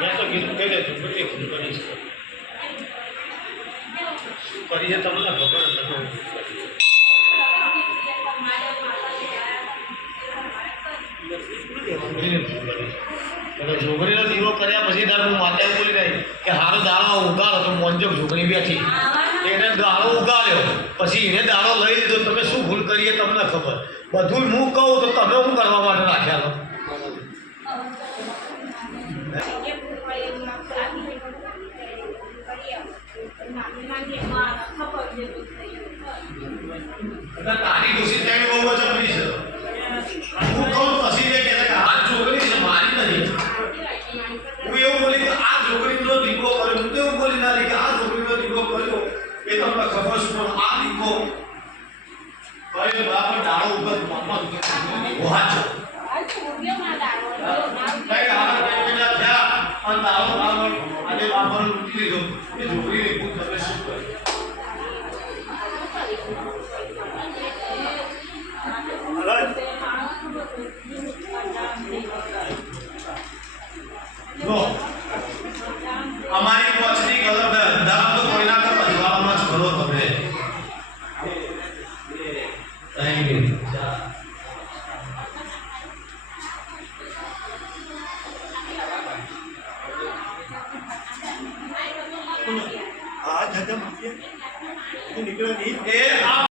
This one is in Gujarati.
मैं तो गिर के गए तुम एक कंपनी से पर ये तमला खबर है तो છોકરીનો દીવો કર્યા પછી તાર હું માતા બોલી રહી કે હારો દાડો ઉગાડો તો મોંજો છોકરી બેઠી એને દાડો ઉગાડ્યો પછી એને દાડો લઈ લીધો તમે શું ભૂલ કરીએ તમને ખબર બધું હું કહું તો તમે શું કરવા માટે રાખ્યા લો તારી ખુશી થાય બહુ જબરી છે હું કહું પછી કે આ છોકરી છે મારી નથી હું એવું બોલી કે આ છોકરીનો દીકરો કર્યો હું તો એવું બોલી ના કે આ છોકરીનો દીકરો કર્યો એ તમને ખબર છે પણ આ દીકરો કઈ બરાબર ડાળો ઉપર મમ્મા વાંચો કઈ હાલ કઈ ના થયા અને ડાળો બરાબર આજે બાબર લૂંટી લીધો એ છોકરીને ખૂબ તમે શું કર્યું हमारी पछनी गलत है दाम तो कोई ना कर जवाब मत करो तबे थैंक यू आज हजम निकला नहीं